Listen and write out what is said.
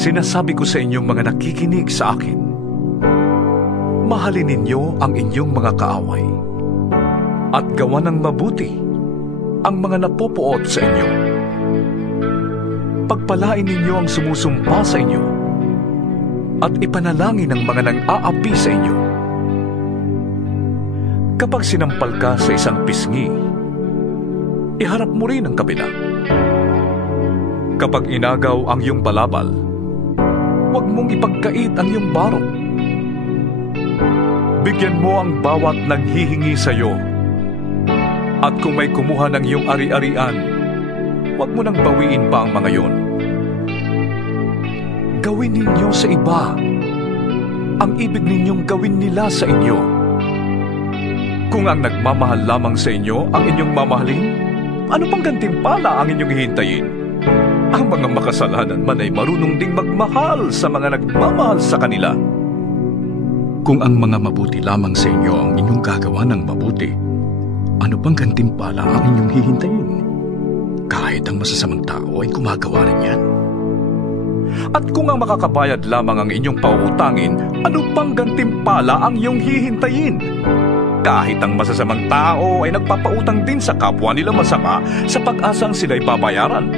Sinasabi ko sa inyong mga nakikinig sa akin, mahalin ninyo ang inyong mga kaaway at gawa ng mabuti ang mga napopuot sa inyo. Pagpalain ninyo ang sumusumpa sa inyo at ipanalangin ang mga nang-aapi sa inyo. Kapag sinampal ka sa isang pisngi, iharap mo rin ang kabila. Kapag inagaw ang iyong balabal, huwag mong ipagkait ang iyong barong. Bigyan mo ang bawat nanghihingi sa iyo. At kung may kumuha ng iyong ari-arian, huwag mo nang bawiin pa ang mga iyon. Gawin ninyo sa iba ang ibig ninyong gawin nila sa inyo. Kung ang nagmamahal lamang sa inyo ang inyong mamahalin, ano pang gantimpala ang inyong hihintayin? Ang mga makasalanan man ay marunong ding magmahal sa mga nagmamahal sa kanila. Kung ang mga mabuti lamang sa inyo ang inyong gagawa ng mabuti, ano pang gantimpala ang inyong hihintayin? Kahit ang masasamang tao ay gumagawa rin yan. At kung ang makakabayad lamang ang inyong pauutangin, ano pang gantimpala ang iyong hihintayin? Kahit ang masasamang tao ay nagpapautang din sa kapwa nila masama sa pag-asang sila'y babayaran.